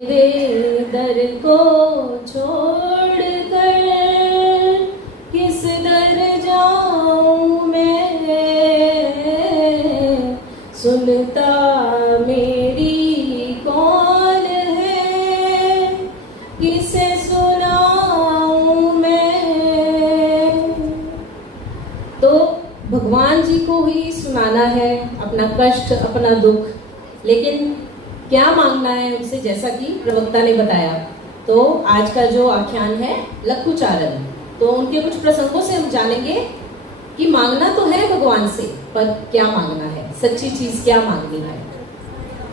मेरे दर को छोड़कर किस दर जाऊं मैं, सुनता मेरी कौन है, किसे सुनाऊं मैं। तो भगवान जी को ही सुनाना है अपना कष्ट, अपना दुख, लेकिन क्या मांगना है उनसे, जैसा कि प्रवक्ता ने बताया। तो आज का जो आख्यान है लखुचारण, तो उनके कुछ प्रसंगों से हम जानेंगे कि मांगना तो है भगवान से, पर क्या मांगना है, सच्ची चीज क्या मांगनी है।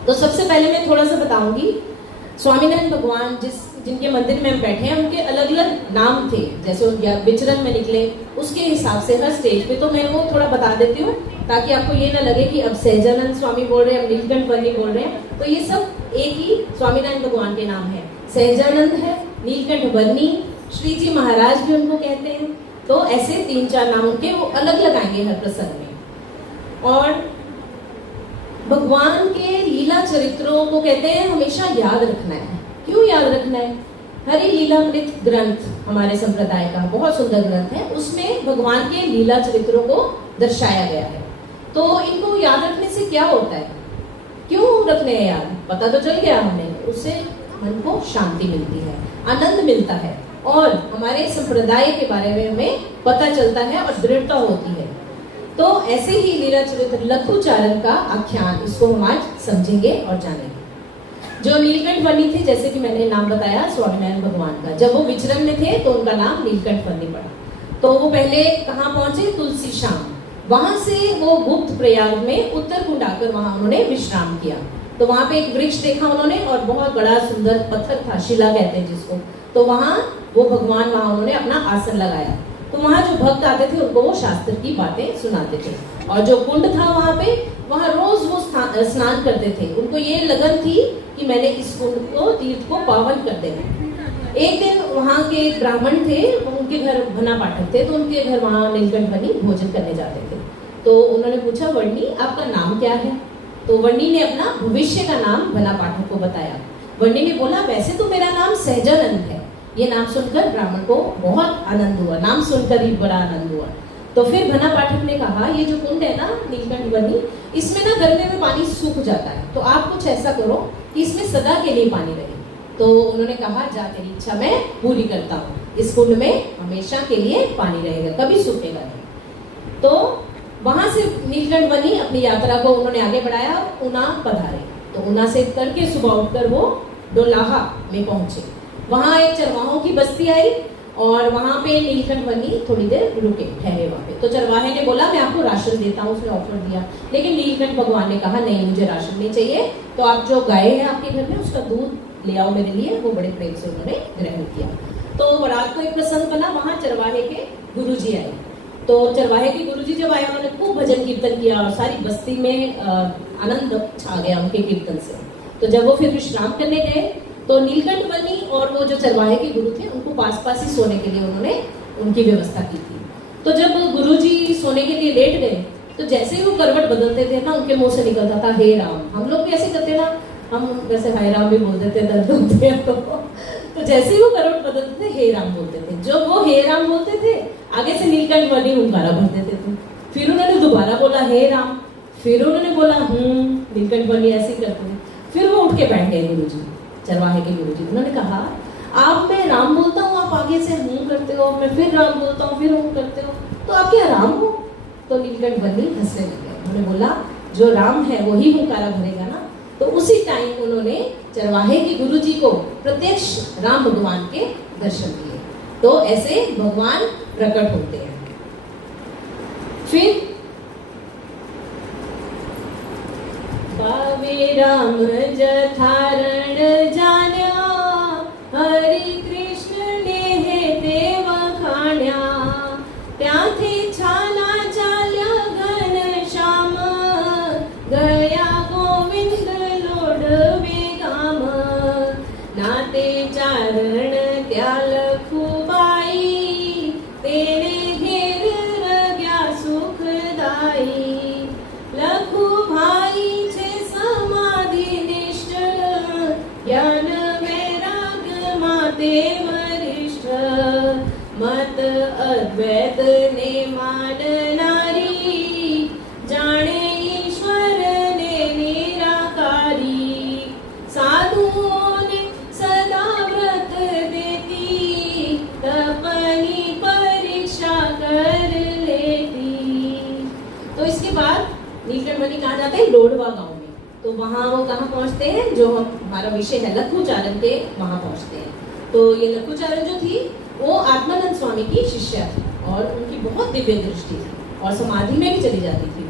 तो सबसे पहले मैं थोड़ा सा बताऊंगी, स्वामीनारायण भगवान जिनके मंदिर में हम बैठे हैं, उनके अलग अलग नाम थे। जैसे उनके विचरण में निकले उसके हिसाब से हर स्टेज पे, तो मैं वो थोड़ा बता देती हूँ ताकि आपको ये ना लगे कि अब सहजानंद स्वामी बोल रहे हैं, अब नीलकंठ वर्णी बोल रहे हैं। तो ये सब एक ही स्वामीनारायण भगवान के नाम है, सहजानंद है, नीलकंठ वर्णी, श्री जी महाराज भी उनको कहते हैं। तो ऐसे 3-4 नाम उनके वो अलग अलग आएंगे हर प्रसंग में। और भगवान के लीला चरित्रों को कहते हैं हमेशा याद रखना है। क्यों याद रखना है? हरि लीलामृत ग्रंथ हमारे संप्रदाय का बहुत सुंदर ग्रंथ है, उसमें भगवान के लीला चरित्रों को दर्शाया गया है। तो इनको याद रखने से क्या होता है, क्यों रखने हैं याद, पता तो चल गया हमें, उससे मन को शांति मिलती है, आनंद मिलता है, और हमारे संप्रदाय के बारे में हमें पता चलता है और दृढ़ता होती है। तो ऐसे ही लीला चरित्र लघुचारण का आख्यान, इसको हम आज समझेंगे और जानेंगे। जो नीलकंठ वर्णी थे, जैसे कि मैंने नाम बताया स्वामीनारायण भगवान का, जब वो विचरण में थे तो उनका नाम नीलकंठ वर्णी पड़ा। तो वो पहले कहाँ पहुंचे? तुलसी श्याम। वहां से वो गुप्त प्रयाग में उत्तर कुंड आकर वहां उन्होंने विश्राम किया। तो वहां पे एक वृक्ष देखा उन्होंने, और बहुत बड़ा सुंदर पत्थर था, शिला कहते हैं जिसको। तो वहां वो भगवान, वहां उन्होंने अपना आसन लगाया। तो वहां जो भक्त आते थे उनको वो शास्त्र की बातें सुनाते थे, और जो कुंड था वहां पे, वहां रोज वो स्नान करते थे। उनको ये लगन थी कि मैंने इस कुंड को, तीर्थ को पावन कर देना। एक दिन वहां के एक ब्राह्मण थे, उनके घर भना पाठक थे, तो उनके घर वहां नीलकंठ वर्णी भोजन करने जाते थे। तो उन्होंने पूछा, वर्णी आपका नाम क्या है? तो वर्णी ने अपना भविष्य का नाम भना पाठक को बताया। वर्णी ने बोला, वैसे तो मेरा नाम सहजानंद है। ये नाम सुनकर ब्राह्मण को बहुत आनंद हुआ, नाम सुनकर ही बड़ा आनंद हुआ। तो फिर भना पाठक ने कहा, ये जो कुंड है ना नीलकंठ वर्णी, इसमें ना गर्मी में पानी सूख जाता है, तो आप कुछ ऐसा करो कि इसमें सदा के लिए पानी रहे। तो उन्होंने कहा, जा तेरी इच्छा मैं पूरी करता हूँ, इस कुंड में हमेशा के लिए पानी रहेगा, कभी सूखेगा नहीं। तो वहां से नीलकंठ वर्णी अपनी यात्रा को उन्होंने आगे बढ़ाया, ऊना पधारे। तो ऊना से तड़के सुबह उठकर वो डोलाहा में पहुंचे। वहां एक चरवाहों की बस्ती आई, और वहां पे नीलकंठ वर्णी थोड़ी देर रुके, ठहरे वहां पे। तो चरवाहे ने बोला, मैं आपको राशन देता हूँ, उसने ऑफर दिया। लेकिन नीलकंठ भगवान ने कहा, नहीं, मुझे राशन नहीं चाहिए, तो आप जो गाय है आपके घर में, उसका दूध ले आओ मेरे लिए। वो बड़े प्रेम से उन्होंने ग्रहण किया। तो रात को एक प्रसंग बना, वहां चरवाहे के गुरुजी आए। तो चरवाहे के गुरुजी जब आए, उन्होंने खूब भजन कीर्तन किया, और सारी बस्ती में आनंद छा गया उनके कीर्तन से। तो जब वो फिर विश्राम करने गए, तो नीलकंठ वर्णी और वो जो चरवाहे के गुरु थे, उनको पास पास ही सोने के लिए उन्होंने उनकी व्यवस्था की थी। तो जब गुरुजी सोने के लिए लेट गए, तो जैसे ही वो करवट बदलते थे ना, उनके मुंह से निकलता था, हे राम। हम लोग भी ऐसे करते ना, हम वैसे हाय राम भी बोलते थे, दर्द होते हैं तो जैसे ही वो करवट बदलते थे, हे राम बोलते थे। जब वो हे राम बोलते थे, आगे से नीलकंठ वर्णी हुंकारा भर देते थे। फिर उन्होंने दोबारा बोला, हे राम। फिर उन्होंने बोला, नीलकंठ वर्णी ऐसे ही करते थे। फिर वो उठ के बैठ गए गुरुजी, चरवाहे के गुरुजी। उन्होंने कहा, आप, मैं राम बोलता हूँ, आप आगे से करते हो, मैं फिर राम बोलता हूँ, फिर करते हो, तो आप क्या राम हो? तो नीलकंठ वर्णी हंसने लगे। उन्होंने बोला, जो राम है वही हुंकारा भरेगा ना। तो उसी टाइम उन्होंने चरवाहे के गुरुजी को प्रत्यक्ष राम भगवान के दर्शन दिए। तो ऐसे भगवान प्रकट होते हैं। फिर पावे राम जठारण जान्या, हरि कृष्ण ने हे देव खाण्या, त्याथी छाना चाल्या घन श्याम, गया गोविंद लोडवे गाम, नाते चारण त्या लखुबाई, तेरे घेर रग्या सुखदाई, लखु भाई छे समाधि निष्ठ, ज्ञान ते वरिष्ठ, मत अद्वैत ने माननारी, जाने ईश्वर ने निराकारी, साधुओं ने सदा व्रत देती, तपनी परीक्षा कर लेती। तो इसके बाद नीलकंठ मणि कहाँ जाते हैं? लोढ़वा गांव में। तो वहाँ वो कहाँ पहुँचते हैं? जो हमारा विषय है लखुचारण के, वहाँ पहुँचते हैं। तो ये लखुचारण जो थी वो आत्मानंद स्वामी की शिष्या थी और उनकी बहुत दिव्य दृष्टि थी और समाधि में भी चली जाती थी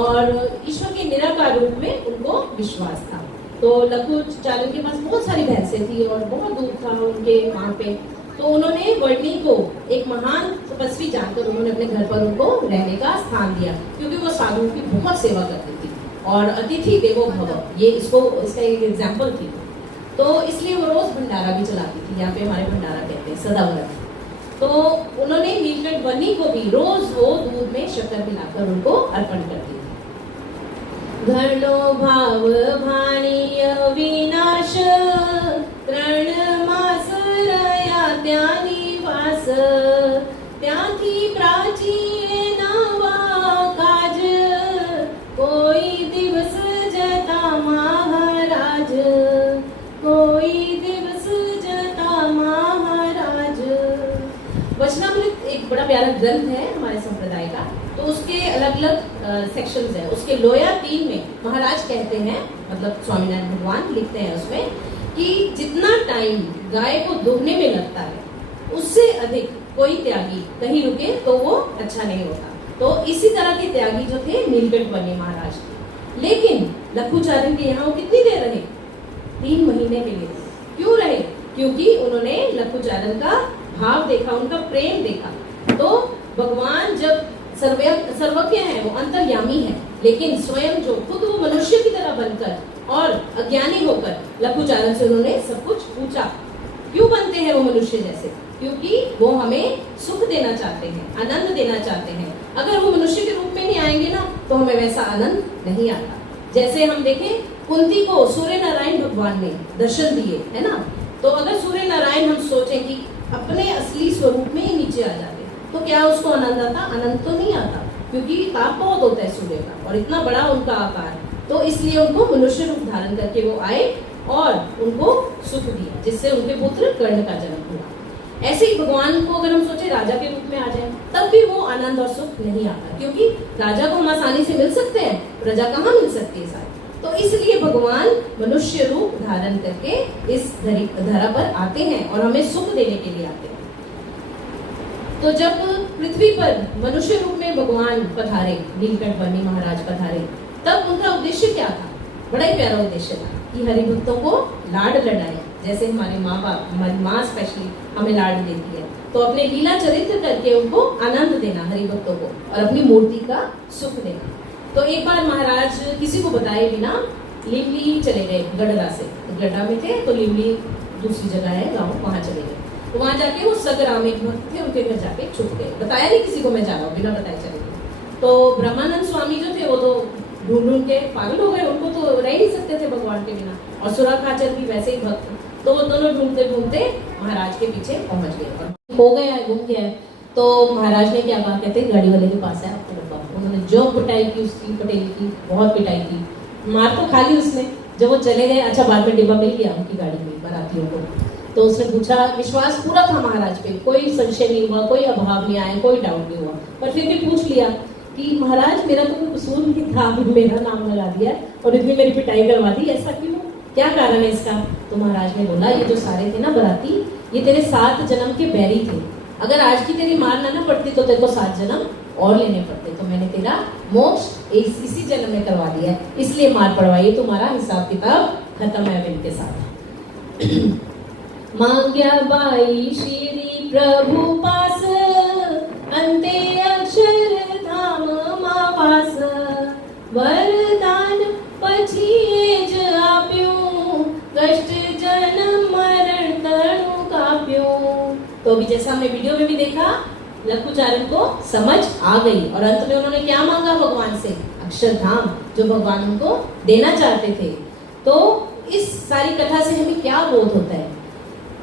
और ईश्वर के निराकार रूप में उनको विश्वास था। तो लखुचारण के पास बहुत सारी भैंसें थी और बहुत दूर था उनके वहाँ पे। तो उन्होंने वर्णी को एक महान तपस्वी जानकर उन्होंने अपने घर पर उनको रहने का स्थान दिया, क्योंकि वो साधुओं की बहुत सेवा करती थी और अतिथि देवो भव, ये इसका एक एग्जाम्पल थी। तो इसलिए वो रोज भंडारा भी चलाती थी। यहाँ पे हमारे भंडारा कहते हैं सदाव्रत। तो उन्होंने नीलकंठ वर्णी को भी रोज वो दूध में शक्कर मिलाकर उनको अर्पण करती थी। घनो भाव भाणीय विनाश, त्रण मास रया त्या निवास, ત્યાંથી પ્રાચી નવા કાજ, કોઈ દિવસ જતા મહારાજ, कोई दिवस जता महाराज। वचनामृत एक बड़ा प्यारा ग्रंथ है हमारे संप्रदाय का। तो उसके अलग अलग सेक्शंस हैं। उसके लोया 3 में महाराज कहते हैं, मतलब स्वामीनारायण भगवान लिखते हैं उसमें कि जितना टाइम गाय को दुहने में लगता है उससे अधिक कोई त्यागी कहीं रुके तो वो अच्छा नहीं होता। तो इसी तरह के त्यागी जो थे नीलकंठ वर्णी महाराज थे। लेकिन लखुचारण के यहाँ वो कितनी देर रहे? 3 महीने के लिए। क्यों रहे? क्योंकि उन्होंने लखुचारण का भाव देखा, उनका प्रेम देखा। तो भगवान जब सर्वज्ञ है, वो अंतर्यामी है, लेकिन स्वयं जो खुद वो मनुष्य की तरह बनकर और अज्ञानी होकर लखुचारण से उन्होंने सब कुछ पूछा। क्यों बनते हैं वो मनुष्य जैसे? क्योंकि वो हमें सुख देना चाहते हैं, आनंद देना चाहते हैं। अगर वो मनुष्य के रूप में नहीं आएंगे ना तो हमें वैसा आनंद नहीं आता। जैसे हम देखें कुंती को सूर्य नारायण भगवान ने दर्शन दिए, है ना। तो अगर सूर्य नारायण हम सोचें कि अपने असली स्वरूप में ही नीचे आ जाते तो क्या उसको आनंद आता? आनंद तो नहीं आता, क्योंकि ताप बहुत होता है सूर्य का और इतना बड़ा उनका आकार। तो इसलिए उनको मनुष्य रूप धारण करके वो आए और उनको सुख दिया, जिससे उनके पुत्र कर्ण का जन्म हुआ। ऐसे ही भगवान को अगर हम सोचे राजा के रूप में आ जाए तब भी वो आनंद और सुख नहीं आता, क्योंकि राजा को हम आसानी से मिल सकते हैं, प्रजा कहाँ मिल सकती है सारी। तो इसलिए भगवान मनुष्य रूप धारण करके इस धरा पर आते हैं और हमें सुख देने के लिए आते हैं। तो जब पृथ्वी पर मनुष्य रूप में भगवान पधारे, नीलकंठ वर्णी महाराज पधारे, तब उनका उद्देश्य क्या था? बड़ा ही प्यारा उद्देश्य था कि हरि भक्तों को लाड लड़ाए। जैसे हमारे माँ बाप, हमारी माँ स्पेशली हमें लाड देती है, तो अपने लीला चरित्र करके उनको आनंद देना हरि भक्तों को और अपनी मूर्ति का सुख देना। तो एक बार महाराज किसी को बताए बिना लिवली चले गए गढ़ा से। गढ़ा में थे तो लिवली दूसरी जगह है गाँव, वहाँ चले गए। तो वहाँ जाके वो सगराम एक भक्त थे, उनके घर जाके छुप गए। बताया नहीं किसी को मैं जा रहा हूँ, बिना बताए चले गए। तो ब्रह्मानंद स्वामी जो थे वो तो ढूंढ के पागल हो गए, उनको तो रह नहीं सकते थे भगवान के बिना। और सुराखाचर भी वैसे ही भक्त। तो वो दोनों ढूंढते ढूंढते महाराज के पीछे पहुंच गए। हो गया है, घूम गया है। तो महाराज ने क्या कहा, कहते गाड़ी वाले के पास है आपको डब्बा। उन्होंने जो पिटाई की उसकी, पटेल की बहुत पिटाई की, मार तो खा ली उसने। जब वो चले गए, अच्छा बाद में डिब्बा मिल गया उनकी गाड़ी में बारातियों को। तो उसने पूछा, विश्वास पूरा था महाराज पे, कोई संशय नहीं हुआ, कोई अभाव नहीं आया, कोई डाउट नहीं हुआ। पर फिर भी पूछ लिया कि महाराज मेरा तो कोई कसूर नहीं था, मेरा नाम लगा दिया और इतनी मेरी पिटाई करवा दी, ऐसा क्यों? क्या कारण है इसका? तो महाराज ने बोला, ये जो सारे थे ना बराती, ये तेरे 7 जन्म के बैरी थे। अगर आज की तेरी मार ना पड़ती तो तेरे को 7 जन्म और लेने पड़ते। तो मैंने तेरा मोक्ष इसी जन्म में करवा दिया, इसलिए मार पड़वाई। तुम्हारा हिसाब किताब खत्म है अब इनके साथ। मांग्या बाई श्री प्रभु पास, अंते अक्षर धाम मा पास, वरदान पछी ज आप्यूं, कष्ट जन्म मरण तणु काप्यूं। तो अभी जैसा हमने वीडियो में भी देखा, लखुचारण को समझ आ गई और अंत में उन्होंने क्या मांगा भगवान से? अक्षरधाम, जो भगवान उनको देना चाहते थे। तो इस सारी कथा से हमें क्या बोध होता है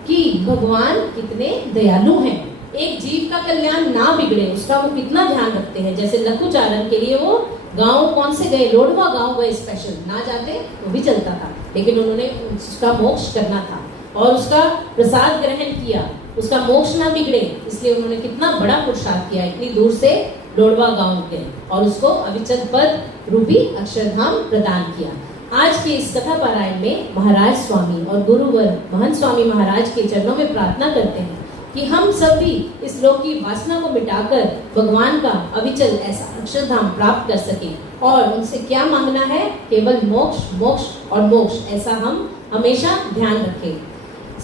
कि भगवान कितने दयालु हैं। एक जीव का कल्याण ना बिगड़े उसका वो कितना ध्यान रखते हैं। जैसे लघुचारण के लिए वो गांव कौन से गए, लोढ़वा गांव गए स्पेशल, ना जाते वो भी चलता था, लेकिन उन्होंने उसका मोक्ष करना था और उसका प्रसाद ग्रहण किया, उसका मोक्ष ना बिगड़े, इसलिए उन्होंने कितना बड़ा पुरुषार्थ किया, इतनी दूर से लोढ़वा गांव गए और उसको अविचल पद रूपी अक्षरधाम प्रदान किया। आज के इस कथा पारायण में महाराज स्वामी और गुरुवर महंत स्वामी महाराज के चरणों में प्रार्थना करते हैं कि हम सब भी इस लोक की वासना को मिटाकर भगवान का अविचल ऐसा अक्षरधाम प्राप्त कर सके। और उनसे क्या मांगना है, केवल मोक्ष मोक्ष और मोक्ष, ऐसा हम हमेशा ध्यान रखें।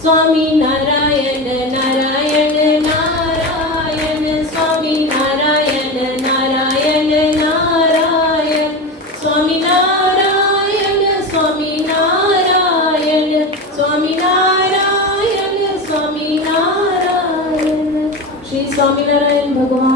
स्वामी नारायण नारायण नारायण, स्वामी नारायण नारायण नारायण, स्वामी नारायण स्वामी नारायण, स्वामी नारायण स्वामी नारायण। श्री स्वामीनारायण भगवान